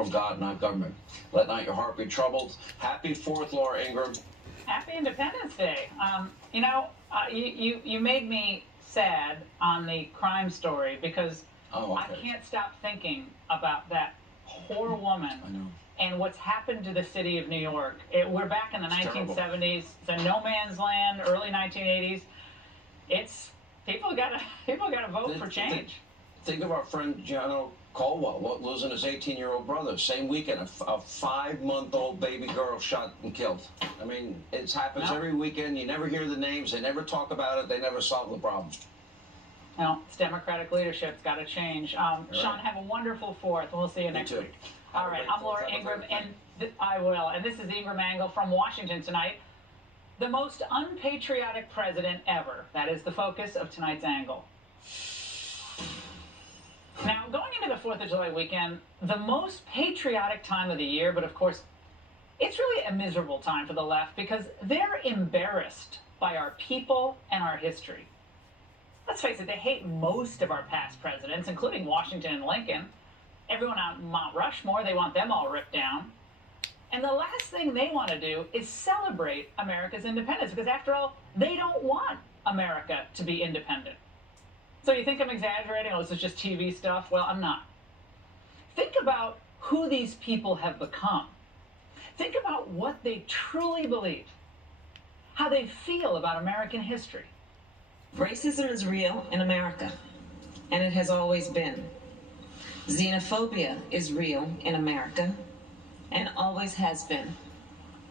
from God, not government. Let not your heart be troubled. Happy 4th, Laura Ingraham. Happy Independence Day. You made me sad on the crime story because I can't stop thinking about that poor woman and what's happened to the city of New York. We're back in the 1970s. It's a no man's land, early 1980s. It's people gotta vote for change. Think of our friend Gianno Colwell losing his 18-year-old brother. Same weekend, a 5-month-old baby girl shot and killed. I mean, it happens every weekend. You never hear the names. They never talk about it. They never solve the problem. Well, it's Democratic leadership. It's got to change. Sean, have a wonderful 4th, and we'll see you next week. All right, I'm Laura Ingraham, and I will. And this is the Ingraham Angle from Washington tonight. The most unpatriotic president ever. That is the focus of tonight's angle. Now, going into the 4th of July weekend, the most patriotic time of the year, but of course, it's really a miserable time for the left because they're embarrassed by our people and our history. Let's face it, they hate most of our past presidents, including Washington and Lincoln. Everyone on Mount Rushmore, they want them all ripped down. And the last thing they want to do is celebrate America's independence because, after all, they don't want America to be independent. So you think I'm exaggerating? Oh, this is just TV stuff? Well, I'm not. Think about who these people have become. Think about what they truly believe, how they feel about American history. Racism is real in America, and it has always been. Xenophobia is real in America, and always has been.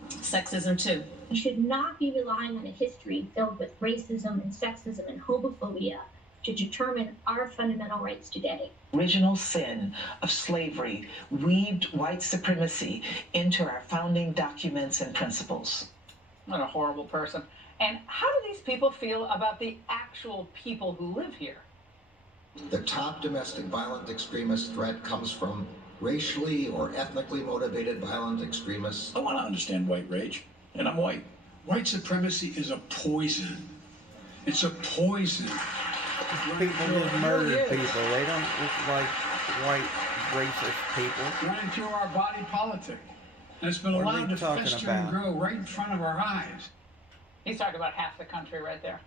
Sexism, too. We should not be relying on a history filled with racism and sexism and homophobia to determine our fundamental rights today. Original sin of slavery weaved white supremacy into our founding documents and principles. What a horrible person. And how do these people feel about the actual people who live here? The top domestic violent extremist threat comes from racially or ethnically motivated violent extremists. I want to understand white rage, and I'm white. White supremacy is a poison. It's a poison. People just murder people. They don't look like white racist people. Running through our body politic. And it's been allowed to fester and grow right in front of our eyes. He's talking about half the country right there.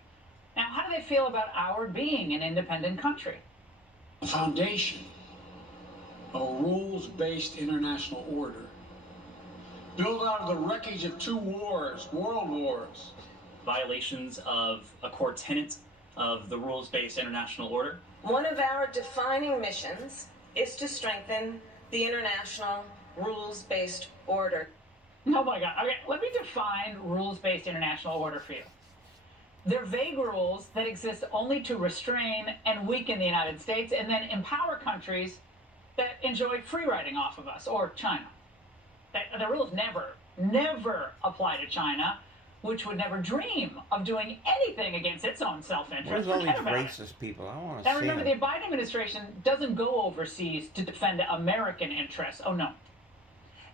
Now, how do they feel about our being an independent country? The foundation of a rules-based international order, built out of the wreckage of 2 wars, world wars. Violations of a core tenet of the rules-based international order. One of our defining missions is to strengthen the international rules-based order. Oh my God. Okay, let me define rules-based international order for you. They're vague rules that exist only to restrain and weaken the United States and then empower countries that enjoy free riding off of us, or China. The rules never apply to China, which would never dream of doing anything against its own self-interest. Where's all these racist people? I want to see them. Remember, the Biden administration doesn't go overseas to defend American interests. Oh, no.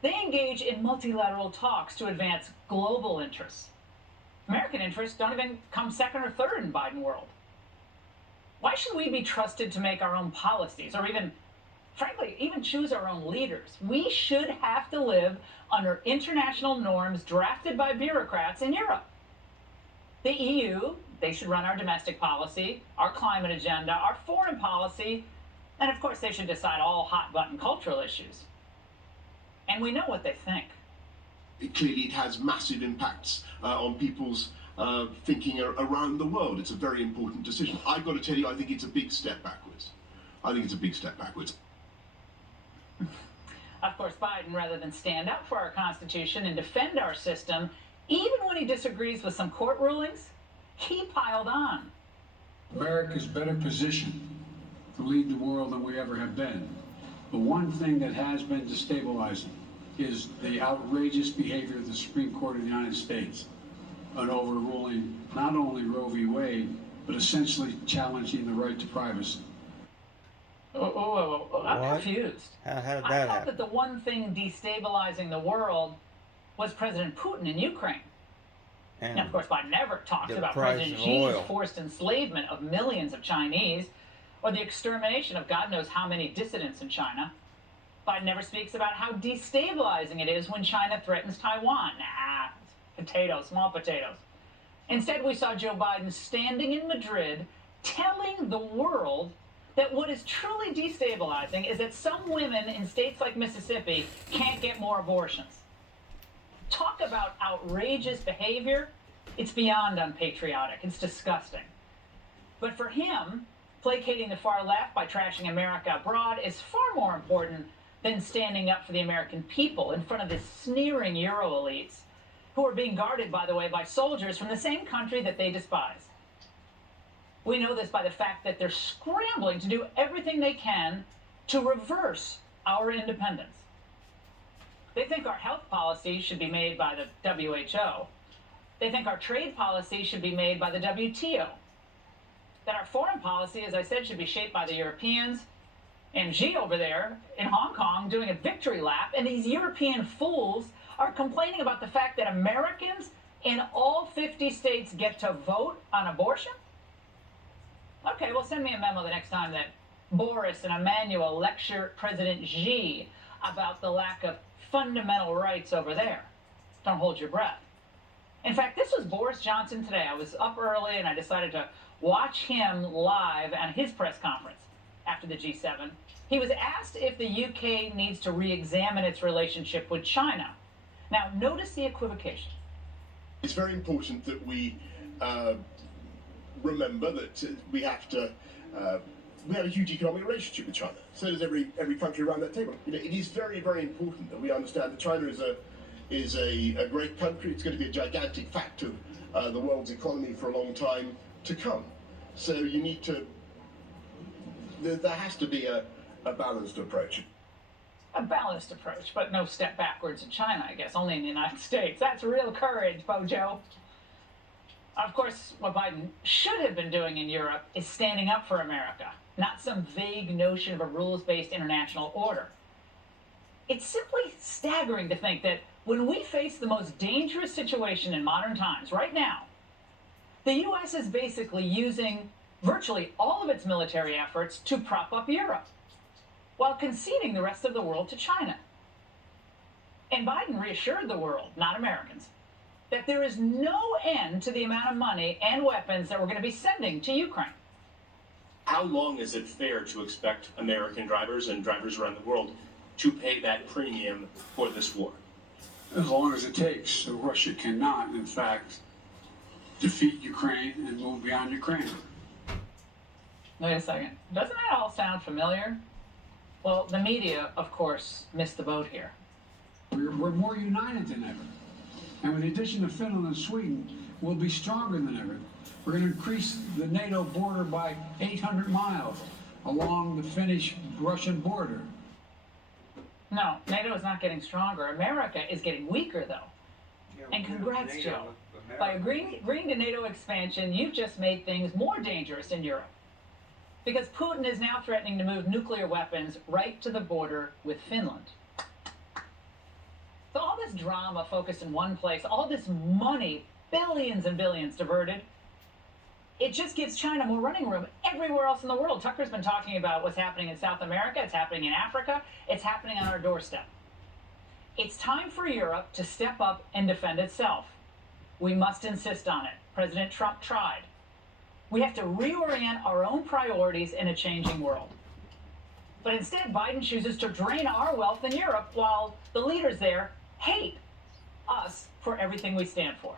They engage in multilateral talks to advance global interests. American interests don't even come second or third in Biden world. Why should we be trusted to make our own policies, or even, frankly, even choose our own leaders? We should have to live under international norms drafted by bureaucrats in Europe. The EU, they should run our domestic policy, our climate agenda, our foreign policy, and of course they should decide all hot-button cultural issues. And we know what they think. Clearly it has massive impacts on people's thinking around the world. It's a very important decision. I've got to tell you, I think it's a big step backwards. I think it's a big step backwards. Of course, Biden, rather than stand up for our Constitution and defend our system, even when he disagrees with some court rulings, he piled on. America's better positioned to lead the world than we ever have been. The one thing that has been destabilizing is the outrageous behavior of the Supreme Court of the United States on overruling not only Roe v. Wade, but essentially challenging the right to privacy. I'm confused. How did that I thought happen? that the one thing destabilizing the world was President Putin in Ukraine. And of course, Biden never talks about President Xi's forced enslavement of millions of Chinese, or the extermination of God knows how many dissidents in China. Biden never speaks about how destabilizing it is when China threatens Taiwan. Nah, potatoes, small potatoes. Instead, we saw Joe Biden standing in Madrid telling the world that what is truly destabilizing is that some women in states like Mississippi can't get more abortions. Talk about outrageous behavior. It's beyond unpatriotic. It's disgusting. But for him, placating the far left by trashing America abroad is far more important than standing up for the American people in front of the sneering Euro elites, who are being guarded, by the way, by soldiers from the same country that they despise. We know this by the fact that they're scrambling to do everything they can to reverse our independence. They think our health policy should be made by the WHO. They think our trade policy should be made by the WTO. That our foreign policy, as I said, should be shaped by the Europeans. And Xi over there in Hong Kong doing a victory lap, and these European fools are complaining about the fact that Americans in all 50 states get to vote on abortion? Okay, well, send me a memo the next time that Boris and Emmanuel lecture President Xi about the lack of fundamental rights over there. Don't hold your breath. In fact, this was Boris Johnson today. I was up early and I decided to watch him live at his press conference after the G7. He was asked if the UK needs to re-examine its relationship with China. Now, notice the equivocation. It's very important that we remember that we have a huge economic relationship with China. So does every country around that table. You know, it is very, very important that we understand that China is a great country. It's going to be a gigantic factor of the world's economy for a long time to come. So you need to. There has to be a balanced approach. A balanced approach, but no step backwards in China, I guess, only in the United States. That's real courage, Bojo. Of course, what Biden should have been doing in Europe is standing up for America, not some vague notion of a rules-based international order. It's simply staggering to think that when we face the most dangerous situation in modern times, right now, the U.S. is basically using virtually all of its military efforts to prop up Europe, while conceding the rest of the world to China. And Biden reassured the world, not Americans, that there is no end to the amount of money and weapons that we're going to be sending to Ukraine. How long is it fair to expect American drivers and drivers around the world to pay that premium for this war? As long as it takes. So Russia cannot, in fact, defeat Ukraine and move beyond Ukraine. Wait a second. Doesn't that all sound familiar? Well, the media, of course, missed the boat here. We're more united than ever. And with the addition of Finland and Sweden, we'll be stronger than ever. We're going to increase the NATO border by 800 miles along the Finnish-Russian border. No, NATO is not getting stronger. America is getting weaker, though. And congrats, Joe. By agreeing to NATO expansion, you've just made things more dangerous in Europe. Because Putin is now threatening to move nuclear weapons right to the border with Finland. So all this drama focused in one place, all this money, billions and billions diverted, it just gives China more running room everywhere else in the world. Tucker's been talking about what's happening in South America, it's happening in Africa, it's happening on our doorstep. It's time for Europe to step up and defend itself. We must insist on it. President Trump tried. We have to reorient our own priorities in a changing world. But instead, Biden chooses to drain our wealth in Europe while the leaders there hate us for everything we stand for.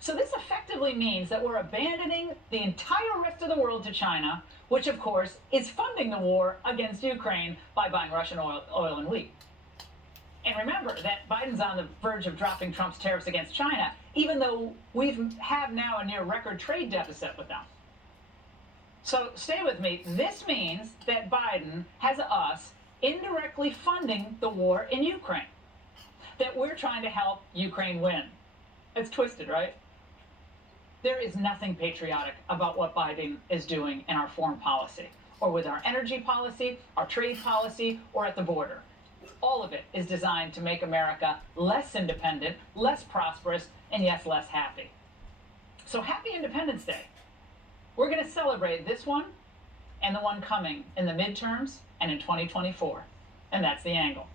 So this effectively means that we're abandoning the entire rest of the world to China, which of course is funding the war against Ukraine by buying Russian oil and wheat. And remember that Biden's on the verge of dropping Trump's tariffs against China, even though we have now a near record trade deficit with them. So stay with me. This means that Biden has us indirectly funding the war in Ukraine, that we're trying to help Ukraine win. It's twisted, right? There is nothing patriotic about what Biden is doing in our foreign policy, or with our energy policy, our trade policy, or at the border. All of it is designed to make America less independent, less prosperous, and yes, less happy. So happy Independence Day. We're going to celebrate this one and the one coming in the midterms and in 2024. And that's the angle.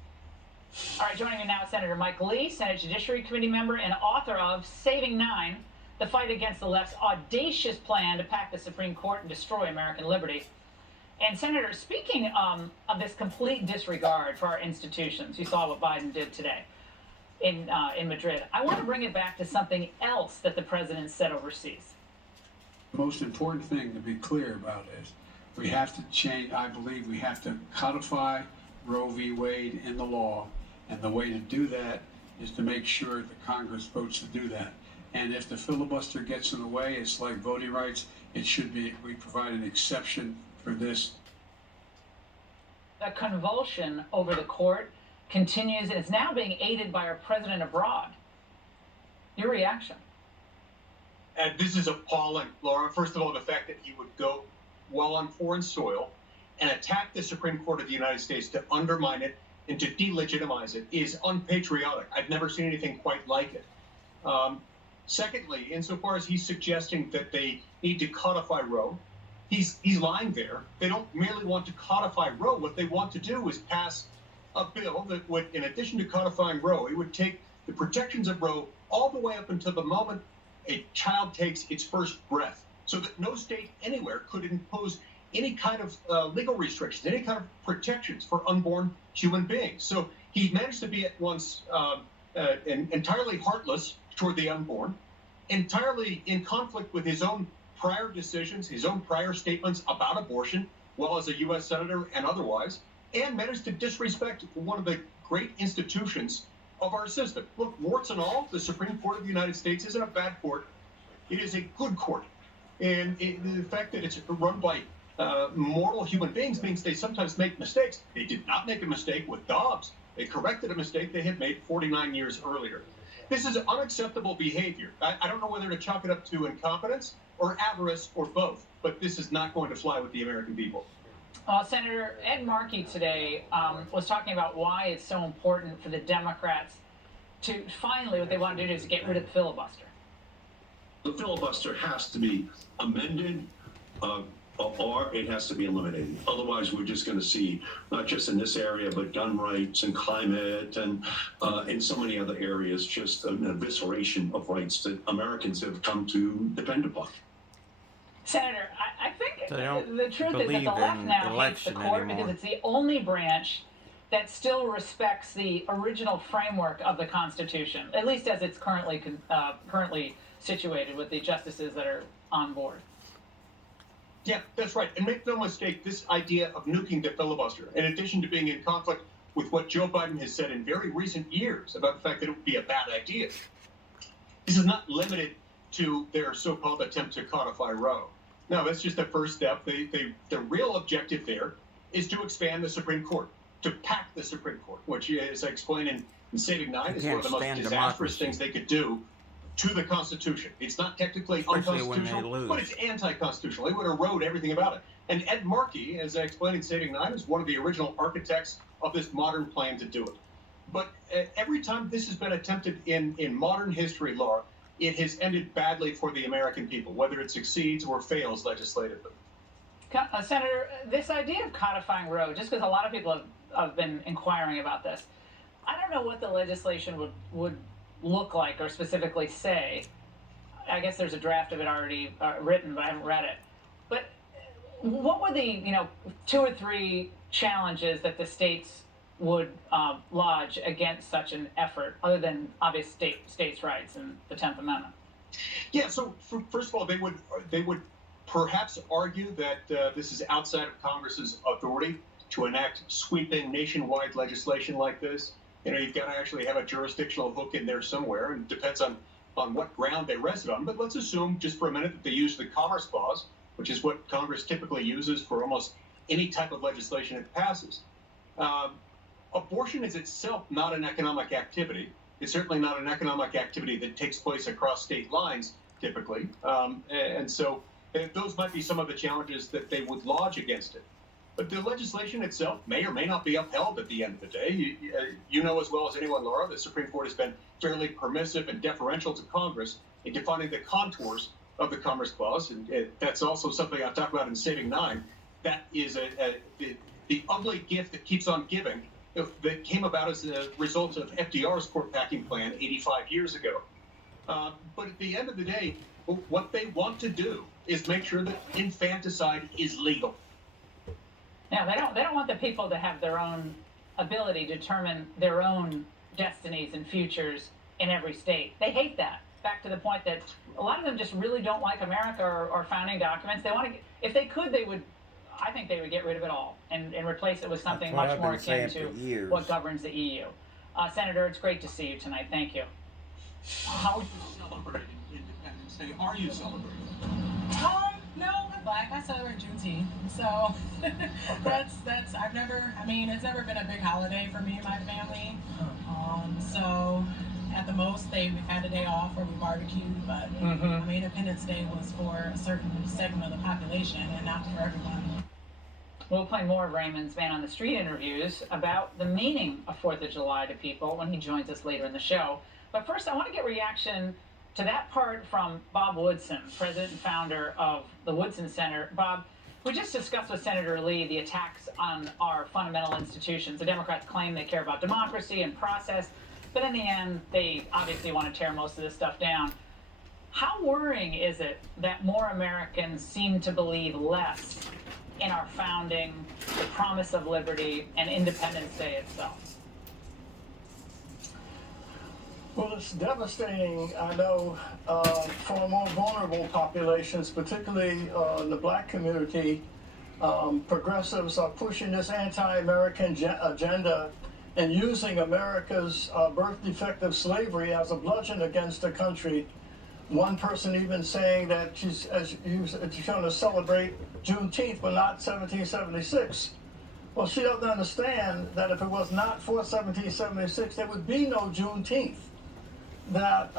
All right, joining me now is Senator Mike Lee, Senate Judiciary Committee member and author of Saving 9, the fight against the left's audacious plan to pack the Supreme Court and destroy American liberty. And Senator, speaking of this complete disregard for our institutions, you saw what Biden did today in Madrid. I want to bring it back to something else that the president said overseas. The most important thing to be clear about is we have to change. I believe we have to codify Roe v. Wade in the law, and the way to do that is to make sure the Congress votes to do that. And if the filibuster gets in the way, it's like voting rights. It should be, we provide an exception for this. The convulsion over the court continues, and it's now being aided by our president abroad. Your reaction? And this is appalling, Laura. First of all, the fact that he would go well on foreign soil and attack the Supreme Court of the United States to undermine it and to delegitimize it is unpatriotic. I've never seen anything quite like it. Secondly, insofar as he's suggesting that they need to codify Roe, he's lying there. They don't merely want to codify Roe. What they want to do is pass a bill that would, in addition to codifying Roe, it would take the protections of Roe all the way up until the moment a child takes its first breath, so that no state anywhere could impose any kind of legal restrictions, any kind of protections for unborn human beings. So he managed to be at once entirely heartless toward the unborn, entirely in conflict with his own prior decisions, his own prior statements about abortion, well as a U.S. senator and otherwise, and managed to disrespect one of the great institutions of our system. Look, warts and all, the Supreme Court of the United States isn't a bad court. It is a good court. And the fact that it's run by mortal human beings means they sometimes make mistakes. They did not make a mistake with Dobbs. They corrected a mistake they had made 49 years earlier. This is unacceptable behavior. I don't know whether to chalk it up to incompetence or avarice or both, but this is not going to fly with the American people. Senator Ed Markey today was talking about why it's so important for the Democrats to finally, what they want to do is get rid of the filibuster. The filibuster has to be amended or it has to be eliminated. Otherwise, we're just going to see, not just in this area, but gun rights and climate and in so many other areas, just an evisceration of rights that Americans have come to depend upon. Senator, I think the truth is that the left now hates the court because it's the only branch that still respects the original framework of the Constitution, at least as it's currently situated with the justices that are on board. Yeah, that's right. And make no mistake, this idea of nuking the filibuster, in addition to being in conflict with what Joe Biden has said in very recent years about the fact that it would be a bad idea, this is not limited to their so-called attempt to codify Roe. No, that's just the first step. The real objective there is to expand the Supreme Court, to pack the Supreme Court, which, as I explained in Saving 9, is one of the most disastrous things they could do to the Constitution. It's not technically unconstitutional, but it's anti-constitutional. It would erode everything about it. And Ed Markey, as I explained in Saving 9, is one of the original architects of this modern plan to do it. But every time this has been attempted in modern history, Laura, it has ended badly for the American people, whether it succeeds or fails legislatively. Senator, this idea of codifying Roe, just because a lot of people have been inquiring about this, I don't know what the legislation would look like or specifically say. I guess there's a draft of it already written, but I haven't read it. But what were the 2 or 3 challenges that the states would lodge against such an effort, other than obvious states' rights and the 10th Amendment? Yeah. So first of all, they would perhaps argue that this is outside of Congress's authority to enact sweeping nationwide legislation like this. You've got to actually have a jurisdictional hook in there somewhere, and it depends on what ground they rest it on. But let's assume just for a minute that they use the Commerce Clause, which is what Congress typically uses for almost any type of legislation it passes. Abortion is itself not an economic activity. It's certainly not an economic activity that takes place across state lines, typically. And so those might be some of the challenges that they would lodge against it. But the legislation itself may or may not be upheld at the end of the day. You know as well as anyone, Laura, the Supreme Court has been fairly permissive and deferential to Congress in defining the contours of the Commerce Clause. And that's also something I talk about in Saving 9. That is the ugly gift that keeps on giving that came about as a result of FDR's court packing plan 85 years ago. But at the end of the day, what they want to do is make sure that infanticide is legal. Now, they don't want the people to have their own ability to determine their own destinies and futures in every state. They hate that. Back to the point that a lot of them just really don't like America or founding documents. They want to, if they could, I think they would get rid of it all and replace it with something much more akin to what governs the EU. Senator, it's great to see you tonight. Thank you. How are you celebrating Independence Day? Are you celebrating? No, I'm Black. I celebrate Juneteenth. So that's I've never. I mean, it's never been a big holiday for me and my family. So at the most, we've had a day off where we barbecued, but I mean, Independence Day was for a certain segment of the population and not for everyone. We'll play more of Raymond's Man on the Street interviews about the meaning of 4th of July to people when he joins us later in the show. But first, I want to get reaction to that part from Bob Woodson, president and founder of the Woodson Center. Bob, we just discussed with Senator Lee the attacks on our fundamental institutions. The Democrats claim they care about democracy and process, but in the end, they obviously want to tear most of this stuff down. How worrying is it that more Americans seem to believe less in our founding, the promise of liberty, and Independence Day itself? Well, it's devastating, I know, for more vulnerable populations, particularly the black community. Progressives are pushing this anti-American agenda and using America's birth defect of slavery as a bludgeon against the country. One person even saying that she's going to celebrate Juneteenth, but not 1776. Well, she doesn't understand that if it was not for 1776, there would be no Juneteenth. That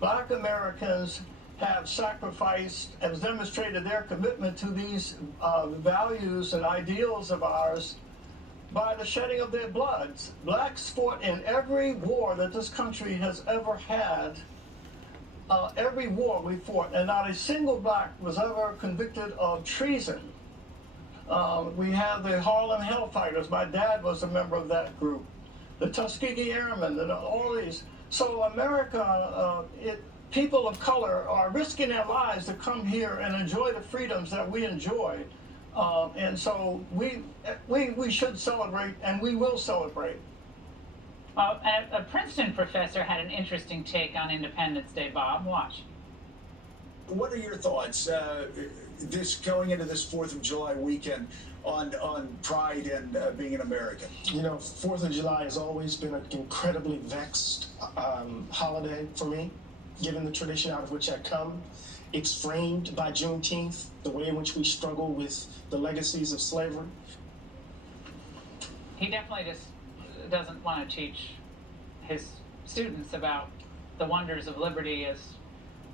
black Americans have sacrificed and has demonstrated their commitment to these values and ideals of ours by the shedding of their bloods. Blacks fought in every war that this country has ever had. Every war we fought, and not a single black was ever convicted of treason. We have the Harlem Hellfighters. My dad was a member of that group. The Tuskegee Airmen, and all these. So America, people of color are risking their lives to come here and enjoy the freedoms that we enjoy. And so we should celebrate, and we will celebrate. Well, a Princeton professor had an interesting take on Independence Day, Bob. Watch. What are your thoughts going into this 4th of July weekend on pride and being an American? You know, 4th of July has always been an incredibly vexed holiday for me, given the tradition out of which I come. It's framed by Juneteenth, the way in which we struggle with the legacies of slavery. He definitely just doesn't want to teach his students about the wonders of liberty as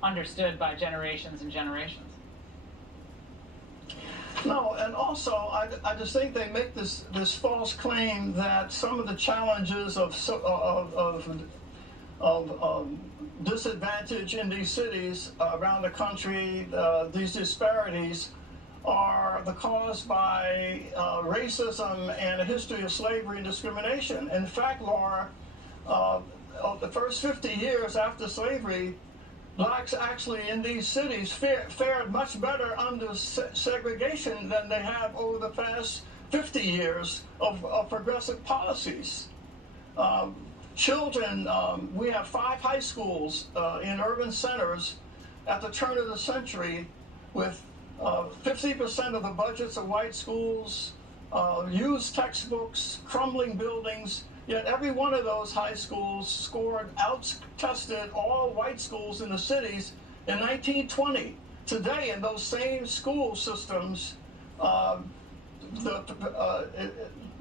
understood by generations and generations. No, and also I just think they make this false claim that some of the challenges of disadvantage in these cities around the country, these disparities, are the cause by racism and a history of slavery and discrimination. In fact, Laura, of the first 50 years after slavery, blacks actually in these cities fared much better under segregation than they have over the past 50 years of progressive policies. Children, we have 5 high schools in urban centers at the turn of the century with 50% of the budgets of white schools, used textbooks, crumbling buildings, yet every one of those high schools out-tested all white schools in the cities in 1920. Today, in those same school systems,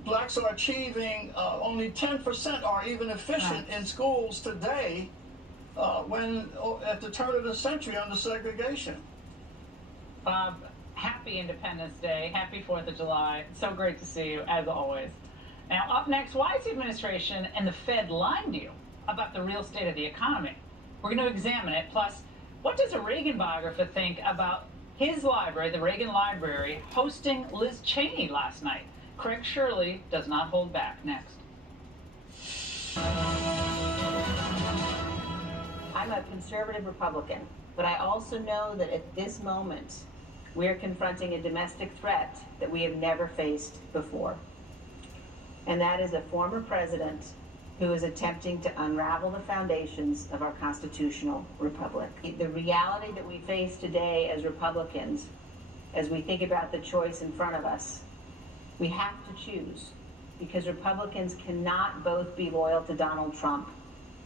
blacks are achieving, only 10% are even efficient in schools today when at the turn of the century under segregation. Bob, happy Independence Day, happy 4th of July. So great to see you, as always. Now, up next, why is the administration and the Fed lying to you about the real state of the economy? We're going to examine it. Plus, what does a Reagan biographer think about his library, the Reagan Library, hosting Liz Cheney last night? Craig Shirley does not hold back. Next. I'm a conservative Republican, but I also know that at this moment, we're confronting a domestic threat that we have never faced before. And that is a former president who is attempting to unravel the foundations of our constitutional republic. The reality that we face today as Republicans, as we think about the choice in front of us, we have to choose, because Republicans cannot both be loyal to Donald Trump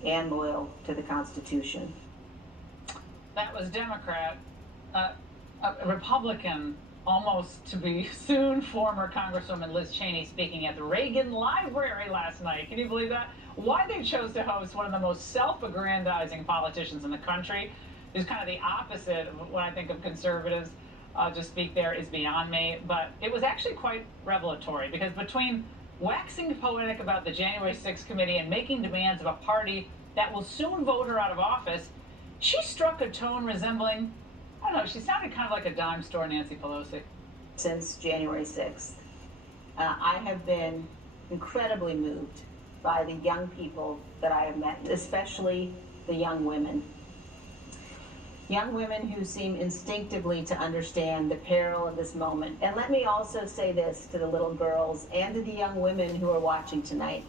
and loyal to the Constitution. That was Democrat, a Republican, almost to be soon former Congresswoman Liz Cheney speaking at the Reagan Library last night. Can you believe that? Why they chose to host one of the most self-aggrandizing politicians in the country, who's kind of the opposite of what I think of conservatives to speak there, is beyond me. But it was actually quite revelatory, because between waxing poetic about the January 6th committee and making demands of a party that will soon vote her out of office, she struck a tone resembling, I don't know, she sounded kind of like a dime store Nancy Pelosi. Since January 6th, I have been incredibly moved by the young people that I have met, especially the young women. Young women who seem instinctively to understand the peril of this moment. And let me also say this to the little girls and to the young women who are watching tonight.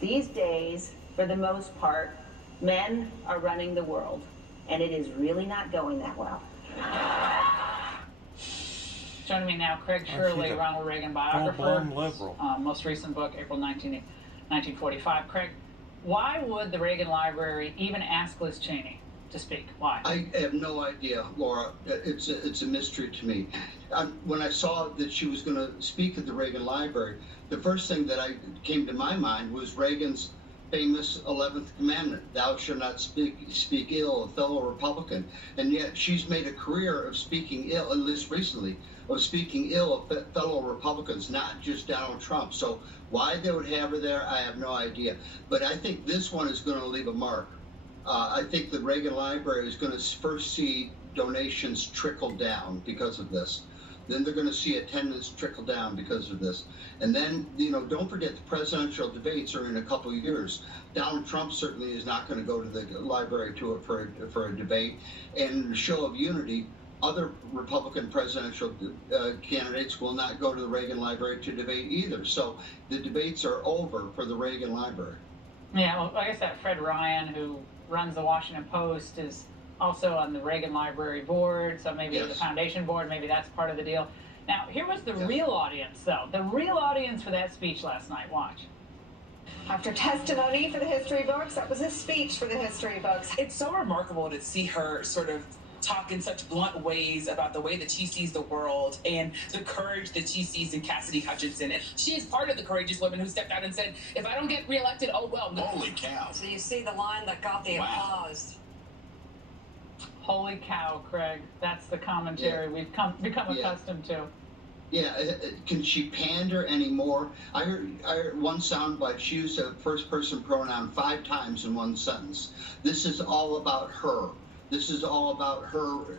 These days, for the most part, men are running the world, and it is really not going that well. Joining me now, Craig Shirley, Ronald Reagan biographer. Liberal. Most recent book, April 1945. Craig, why would the Reagan Library even ask Liz Cheney to speak? Why? I have no idea, Laura. It's a mystery to me. When I saw that she was going to speak at the Reagan Library, the first thing that came to my mind was Reagan's famous 11th commandment: "Thou shalt not speak ill of a fellow Republican." And yet she's made a career of speaking ill, at least recently, of speaking ill of fellow Republicans, not just Donald Trump. So why they would have her there, I have no idea. But I think this one is going to leave a mark. I think the Reagan Library is going to first see donations trickle down because of this. Then they're going to see attendance trickle down because of this. And then, don't forget the presidential debates are in a couple of years. Donald Trump certainly is not going to go to the library for a debate. And in a show of unity, other Republican presidential candidates will not go to the Reagan Library to debate either. So the debates are over for the Reagan Library. Yeah, well, I guess that Fred Ryan, who runs the Washington Post, is also on the Reagan Library board, so maybe the foundation board, maybe that's part of the deal. Now, here was the real audience, though. The real audience for that speech last night. Watch. After testimony for the history books, that was a speech for the history books. It's so remarkable to see her sort of talk in such blunt ways about the way that she sees the world and the courage that she sees in Cassidy Hutchinson. And she is part of the courageous women who stepped out and said, if I don't get reelected, oh well. Holy cow. So you see the line that got the applause. Holy cow, Craig. That's the commentary we've become accustomed to. Yeah, can she pander anymore? I heard one soundbite. She used a first-person pronoun 5 times in one sentence. This is all about her. This is all about her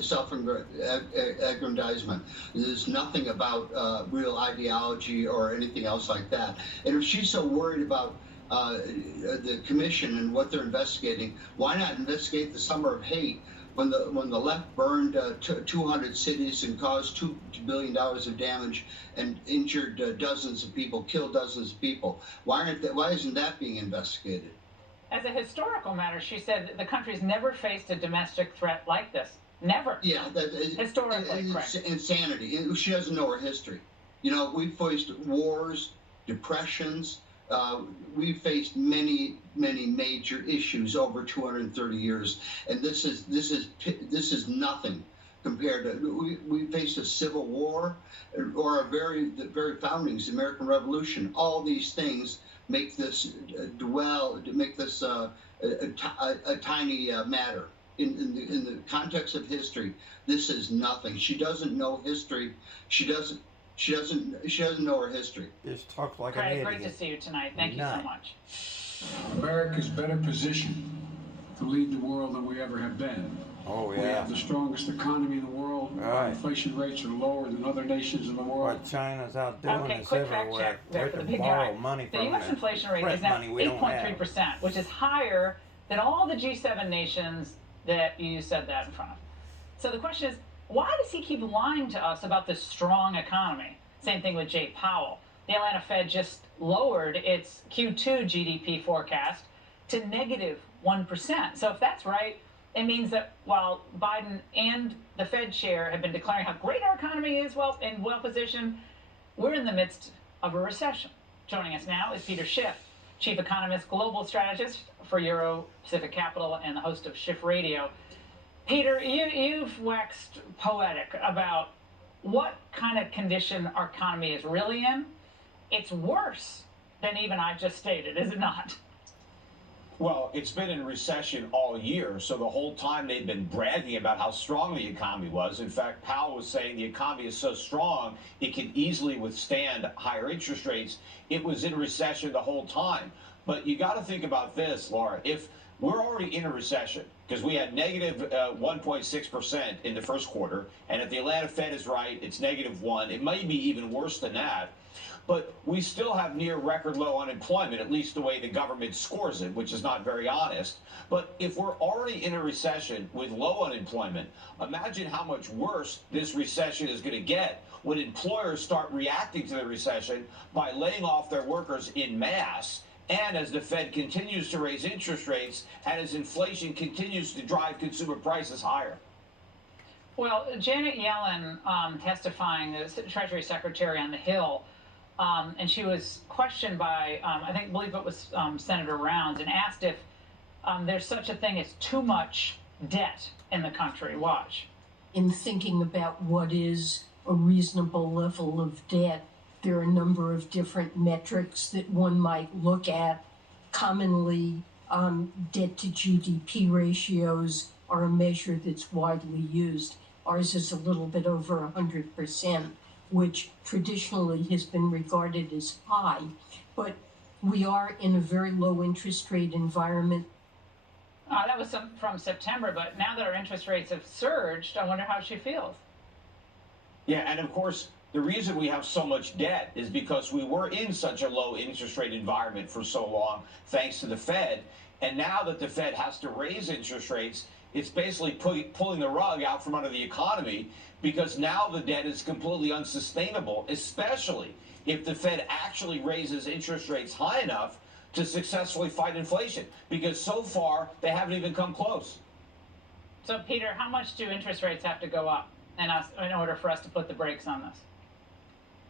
self-aggrandizement. There's nothing about real ideology or anything else like that. And if she's so worried about the commission and what they're investigating, why not investigate the Summer of Hate when the left burned 200 cities and caused $2 billion of damage and injured dozens of people, killed dozens of people? Why isn't that being investigated? As a historical matter, she said that the country's never faced a domestic threat like this. Never. Yeah, historically, it's insanity. She doesn't know her history. We've faced wars, depressions. We've faced many major issues over 230 years, and this is nothing compared to. We faced a civil war, or the very foundings, the American Revolution. All these things make this a tiny matter. In the context of history, this is nothing. She doesn't know history. She doesn't know her history. Just talk like Craig, an idiot. great to see you tonight. Thank you so much. America's better positioned to lead the world than we ever have been. Oh, We yeah. have the strongest economy in the world. Right. Inflation rates are lower than other nations in the world. What China's out doing Okay, us quick fact everywhere. check there We for the can big borrow guy. money The from U.S. inflation rate print is now money we don't have. 8.3%, which is higher than all the G7 nations that you said that in front of. So the question is, why does he keep lying to us about this strong economy? Same thing with Jay Powell. The Atlanta Fed just lowered its Q2 GDP forecast to negative 1%. So if that's right, it means that while Biden and the Fed chair have been declaring how great our economy is well positioned, we're in the midst of a recession. Joining us now is Peter Schiff, Chief Economist, Global Strategist for Euro Pacific Capital and the host of Schiff Radio. Peter, you've waxed poetic about what kind of condition our economy is really in. It's worse than even I just stated, is it not? Well, it's been in recession all year, so the whole time they've been bragging about how strong the economy was. In fact, Powell was saying the economy is so strong it can easily withstand higher interest rates. It was in recession the whole time. But you got to think about this, Laura. If we're already in a recession, because we had negative 1.6% in the first quarter, and if the Atlanta Fed is right, it's -1. It may be even worse than that. But we still have near record low unemployment, at least the way the government scores it, which is not very honest. But if we're already in a recession with low unemployment, imagine how much worse this recession is going to get when employers start reacting to the recession by laying off their workers in mass, and as the Fed continues to raise interest rates and as inflation continues to drive consumer prices higher. Well, Janet Yellen testifying as Treasury Secretary on the Hill, and she was questioned by, I believe it was Senator Rounds, and asked if there's such a thing as too much debt in the country. Watch. In thinking about what is a reasonable level of debt, there are a number of different metrics that one might look at. Commonly, debt to GDP ratios are a measure that's widely used. Ours is a little bit over 100%. Which traditionally has been regarded as high, but we are in a very low interest rate environment. That was from September, but now that our interest rates have surged, I wonder how she feels. Yeah, and of course, the reason we have so much debt is because we were in such a low interest rate environment for so long, thanks to the Fed. And now that the Fed has to raise interest rates, it's basically pulling the rug out from under the economy, because now the debt is completely unsustainable, especially if the Fed actually raises interest rates high enough to successfully fight inflation, because so far they haven't even come close. So, Peter, how much do interest rates have to go up in order for us to put the brakes on this?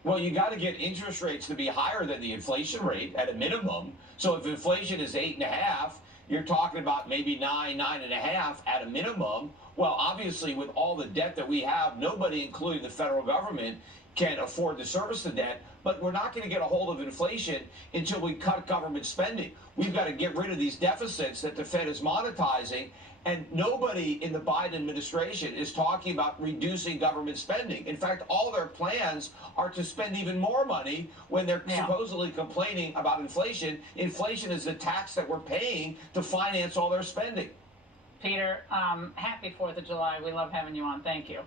Well, you got to get interest rates to be higher than the inflation rate at a minimum. So if inflation is 8.5, you're talking about maybe 9.5 at a minimum. Well, obviously, with all the debt that we have, nobody, including the federal government, can afford to service the debt. But we're not going to get a hold of inflation until we cut government spending. We've got to get rid of these deficits that the Fed is monetizing. And nobody in the Biden administration is talking about reducing government spending. In fact, all their plans are to spend even more money when they're supposedly complaining about inflation. Inflation is the tax that we're paying to finance all their spending. Peter, happy 4th of July. We love having you on. Thank you.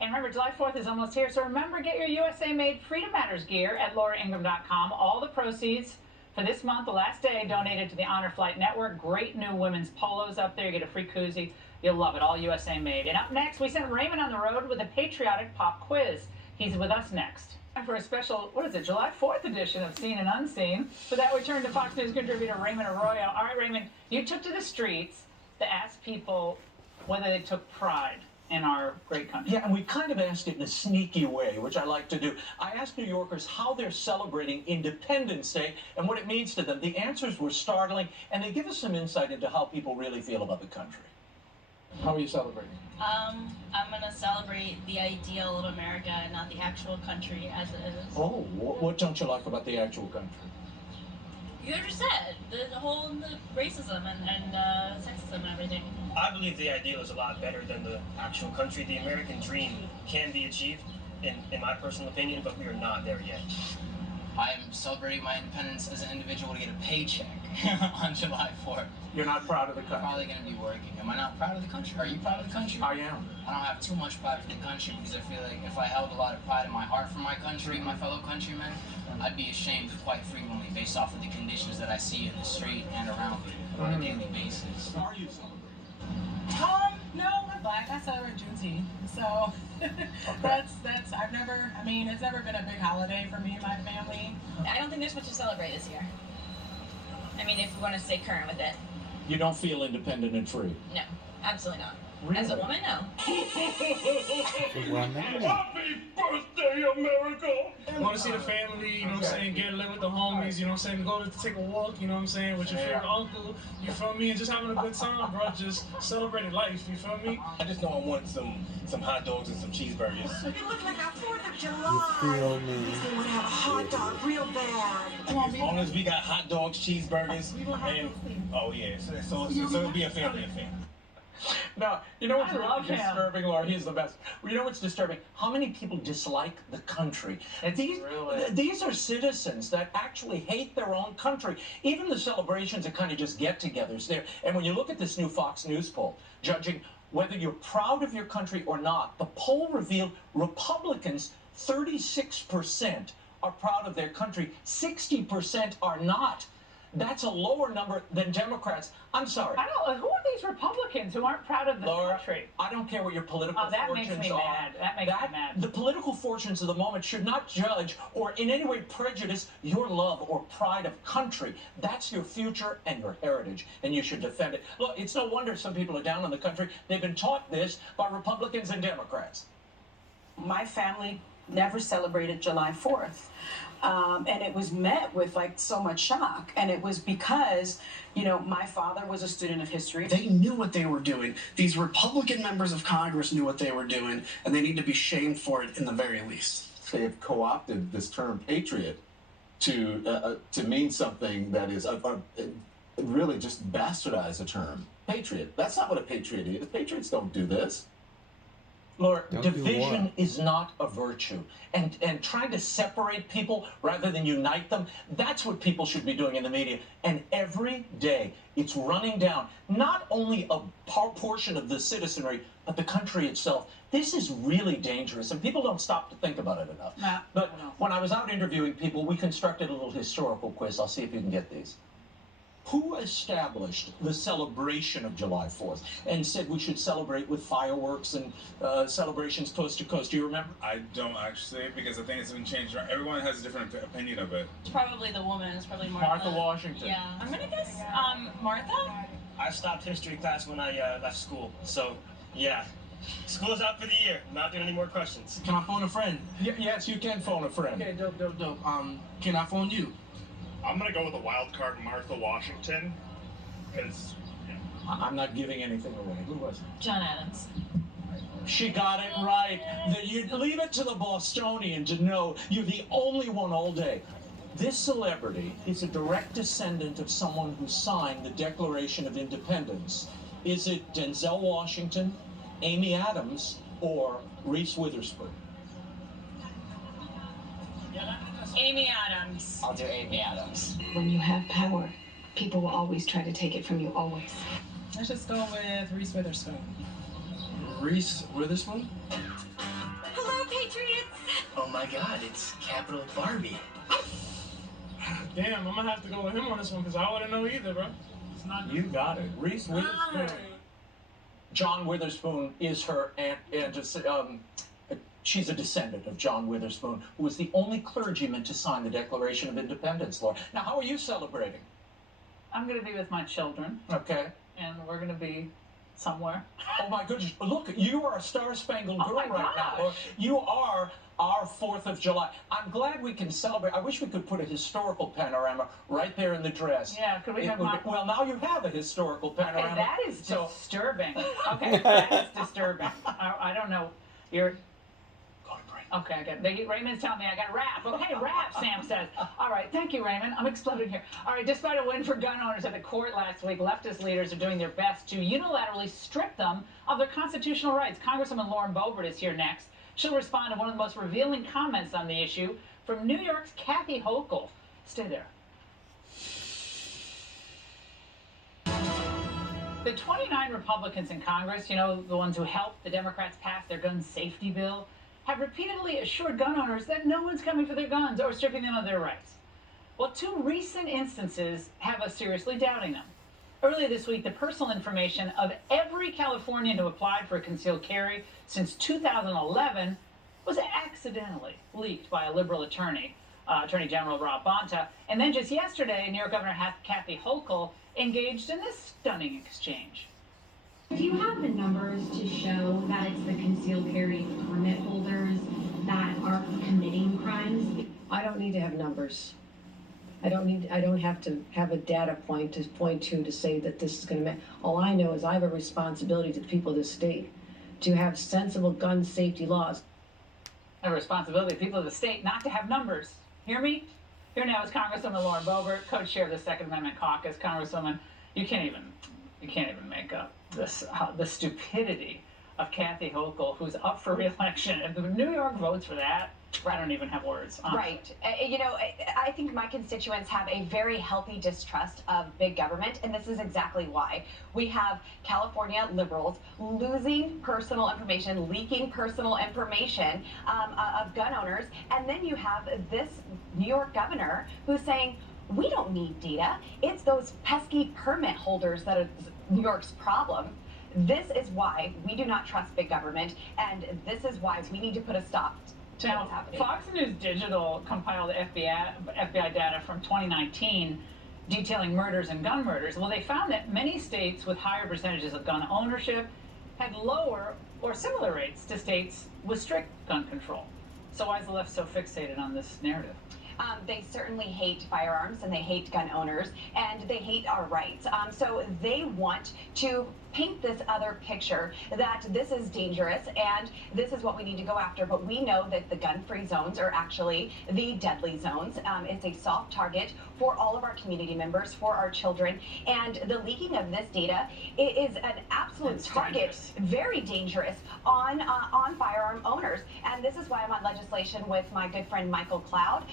And remember, July 4th is almost here. So remember, get your USA-made Freedom Matters gear at lauraingraham.com. All the proceeds for this month, the last day, donated to the Honor Flight Network. Great new women's polos up there. You get a free koozie. You'll love it. All USA made. And up next, we sent Raymond on the road with a patriotic pop quiz. He's with us next. Time for a special, July 4th edition of Seen and Unseen. For that, we turn to Fox News contributor Raymond Arroyo. All right, Raymond, you took to the streets to ask people whether they took pride in our great country. Yeah, and we kind of asked it in a sneaky way, which I like to do. I asked New Yorkers how they're celebrating Independence Day and what it means to them. The answers were startling, and they give us some insight into how people really feel about the country. How are you celebrating? I'm going to celebrate the ideal of America and not the actual country as it is. Oh, what don't you like about the actual country? You already said the whole racism and sexism and everything. I believe the ideal is a lot better than the actual country. The American dream can be achieved, in my personal opinion, but we are not there yet. I'm celebrating my independence as an individual to get a paycheck on July 4th. You're not proud of the I'm country. probably going to be working. Am I not proud of the country? Are you proud of the country? I am. I don't have too much pride for the country because I feel like if I held a lot of pride in my heart for my country, my fellow countrymen, I'd be ashamed quite frequently based off of the conditions that I see in the street and around me on a daily basis. Are you celebrating? No, I'm black. I celebrate Juneteenth. So that's I've never, I mean, it's never been a big holiday for me and my family. I don't think there's much to celebrate this year. I mean, if we want to stay current with it. You don't feel independent and free? No, absolutely not. Really? As a woman, no. Happy birthday, America! I want to see the family, you know what I'm saying, get lit with the homies, you know what I'm saying, go to take a walk, you know what I'm saying, with your favorite uncle, you feel me, and just having a good time, bro, just celebrating life, you feel me? I just know I want some hot dogs and some cheeseburgers. It looked like our 4th of You July. feel me? We want to have a hot dog real bad. As long as we got hot dogs, cheeseburgers, and oh yeah, so it'll be a family affair. Now, you know what's I love really him. disturbing, Laura? He's the best. You know what's disturbing? How many people dislike the country? These are citizens that actually hate their own country. Even the celebrations are kind of just get-togethers there. And when you look at this new Fox News poll, judging whether you're proud of your country or not, the poll revealed Republicans, 36% are proud of their country, 60% are not. That's a lower number than Democrats. I'm sorry. I don't. Who are these Republicans who aren't proud of the Laura, country? I don't care what your political That fortunes makes me are. mad. That makes me mad. The political fortunes of the moment should not judge or in any way prejudice your love or pride of country. That's your future and your heritage, and you should defend it. Look, it's no wonder some people are down on the country. They've been taught this by Republicans and Democrats. My family never celebrated July 4th. And it was met with like so much shock. And it was because, you know, my father was a student of history. They knew what they were doing. These Republican members of Congress knew what they were doing, and they need to be shamed for it in the very least. They have co-opted this term patriot to mean something that is really just bastardize a term. Patriot. That's not what a patriot is. Patriots don't do this. Laura, Don't do division what? is not a virtue. And trying to separate people rather than unite them, that's what people should be doing in the media. And every day, it's running down not only a portion of the citizenry, but the country itself. This is really dangerous, and people don't stop to think about it enough. But when I was out interviewing people, we constructed a little historical quiz. I'll see if you can get these. Who established the celebration of July 4th and said we should celebrate with fireworks and celebrations coast to coast? Do you remember? I don't actually, because I think it's been changed. Everyone has a different opinion of it. It's probably the woman. It's probably Martha. Martha Washington. Yeah. I'm gonna guess Martha. I stopped history class when I left school, so yeah. School's out for the year. I'm not doing any more questions. Can I phone a friend? Yes, you can phone a friend. Okay, dope. Can I phone you? I'm gonna go with a wild card, Martha Washington, because I'm not giving anything away. Who was it? John Adams. She got it right. You leave it to the Bostonian to know you're the only one all day. This celebrity is a direct descendant of someone who signed the Declaration of Independence. Is it Denzel Washington, Amy Adams, or Reese Witherspoon? Amy Adams. I'll do Amy Adams. When you have power, people will always try to take it from you, always. Let's just go with Reese Witherspoon. Reese Witherspoon? Hello, Patriots! Oh my god, it's Capital Barbie. Damn, I'm gonna have to go with him on this one because I wouldn't know either, bro. It's not You got it. Reese Witherspoon. John Witherspoon is her aunt, she's a descendant of John Witherspoon, who was the only clergyman to sign the Declaration of Independence, Laura. Now, how are you celebrating? I'm going to be with my children. Okay. And we're going to be somewhere. Oh my goodness! Look, you are a star-spangled girl right now. Laura. You are our 4th of July. I'm glad we can celebrate. I wish we could put a historical panorama right there in the dress. Yeah, could we have Well, now you have a historical panorama. Okay, that is disturbing. Okay, that is disturbing. I don't know. Okay, I get it. Raymond's telling me I got to rap. Okay, rap, Sam says. All right, thank you, Raymond. I'm exploding here. All right, despite a win for gun owners at the court last week, leftist leaders are doing their best to unilaterally strip them of their constitutional rights. Congresswoman Lauren Boebert is here next. She'll respond to one of the most revealing comments on the issue from New York's Kathy Hochul. Stay there. The 29 Republicans in Congress, you know, the ones who helped the Democrats pass their gun safety bill, have repeatedly assured gun owners that no one's coming for their guns or stripping them of their rights. Well, two recent instances have us seriously doubting them. Earlier this week, the personal information of every Californian who applied for a concealed carry since 2011 was accidentally leaked by a liberal attorney, Attorney General Rob Bonta. And then just yesterday, New York Governor Kathy Hochul engaged in this stunning exchange. Do you have the numbers to show that it's the concealed carry permit holders that are committing crimes? I don't need to have numbers. I don't have to have a data point to say that this is going to all I know is I have a responsibility to the people of this state to have sensible gun safety laws. A responsibility of people of the state not to have numbers. Hear me? Here now is Congresswoman Lauren Boebert, co-chair of the Second Amendment Caucus. Congresswoman, you can't even make up this the stupidity of Kathy Hochul, who's up for re-election. If New York votes for that, I don't even have words. Right. You know, I think my constituents have a very healthy distrust of big government, and this is exactly why. We have California liberals losing personal information, leaking personal information of gun owners, and then you have this New York governor who's saying, we don't need data. It's those pesky permit holders that are New York's problem. This is why we do not trust big government, and this is why we need to put a stop to what's happening. Fox News Digital compiled FBI data from 2019 detailing murders and gun murders. Well, they found that many states with higher percentages of gun ownership had lower or similar rates to states with strict gun control. So why is the left so fixated on this narrative? They certainly hate firearms and they hate gun owners and they hate our rights. So they want to paint this other picture that this is dangerous and this is what we need to go after. But we know that the gun-free zones are actually the deadly zones. It's a soft target for all of our community members, for our children. And the leaking of this data is an absolute target, very dangerous on firearm owners. And this is why I'm on legislation with my good friend Michael Cloud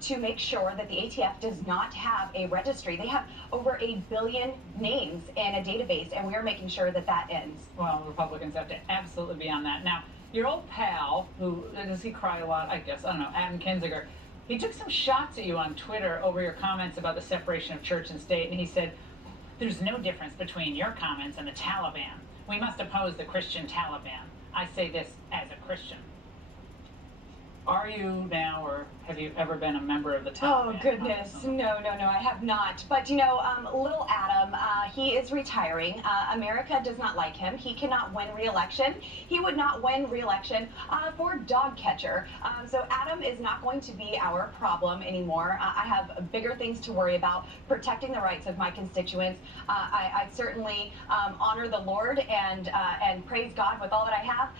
to make sure that the ATF does not have a registry. They have over 1 billion names in a database, and we are making sure that that ends. Well, Republicans have to absolutely be on that. Now, your old pal, who does he cry a lot? I guess, I don't know, Adam Kinzinger, he took some shots at you on Twitter over your comments about the separation of church and state, and he said, there's no difference between your comments and the Taliban. We must oppose the Christian Taliban. I say this as a Christian. Are you now, or have you ever been a member of the Taliban? Oh, goodness. No, I have not. But, you know, little Adam, he is retiring. America does not like him. He cannot win re-election. He would not win re-election for dog catcher. So Adam is not going to be our problem anymore. I have bigger things to worry about, protecting the rights of my constituents. I certainly honor the Lord and praise God with all that I have,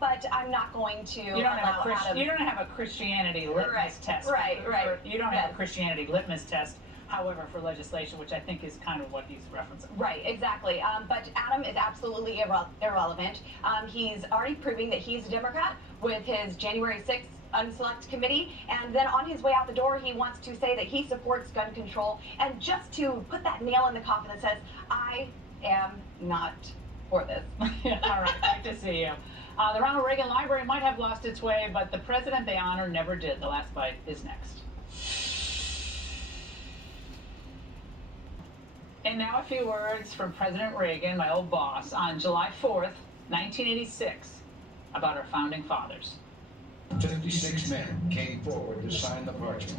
but I'm not going to allow Adam... You don't have a Christianity litmus test. Right. You don't have a Christianity litmus test, however, for legislation, which I think is kind of what he's referencing. Right, exactly. But Adam is absolutely irrelevant. He's already proving that he's a Democrat with his January 6th Unselect Committee, and then on his way out the door, he wants to say that he supports gun control, and just to put that nail in the coffin that says, I am not for this. All right, great to see you. The Ronald Reagan Library might have lost its way, but the president they honor never did. The Last Bite is next. And now a few words from President Reagan, my old boss, on July 4th, 1986, about our founding fathers. 56 men came forward to sign the parchment.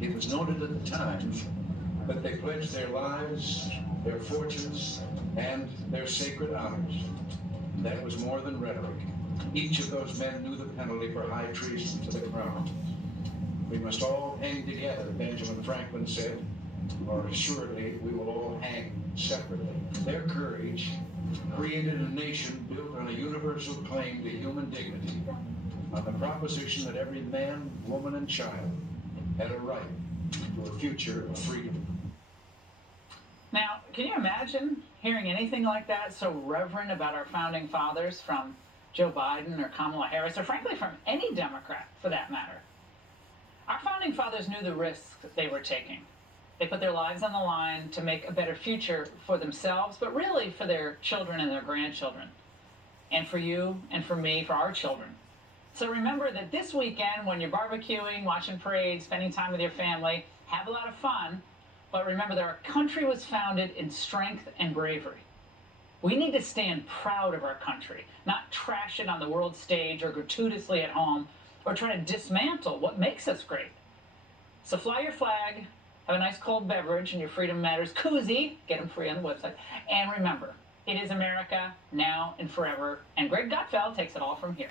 It was noted at the time that they pledged their lives, their fortunes, and their sacred honors. That was more than rhetoric. Each of those men knew the penalty for high treason to the crown. We must all hang together, Benjamin Franklin said, or assuredly we will all hang separately. Their courage created a nation built on a universal claim to human dignity, on the proposition that every man, woman, and child had a right to a future of freedom. Now, can you imagine hearing anything like that so reverent about our founding fathers from Joe Biden or Kamala Harris, or frankly from any Democrat for that matter? Our founding fathers knew the risks that they were taking. They put their lives on the line to make a better future for themselves, but really for their children and their grandchildren. And for you and for me, for our children. So remember that this weekend, when you're barbecuing, watching parades, spending time with your family, have a lot of fun. But remember that our country was founded in strength and bravery. We need to stand proud of our country, not trash it on the world stage or gratuitously at home, or try to dismantle what makes us great. So fly your flag, have a nice cold beverage and your Freedom Matters koozie, get them free on the website, and remember, it is America, now and forever, and Greg Gutfeld takes it all from here.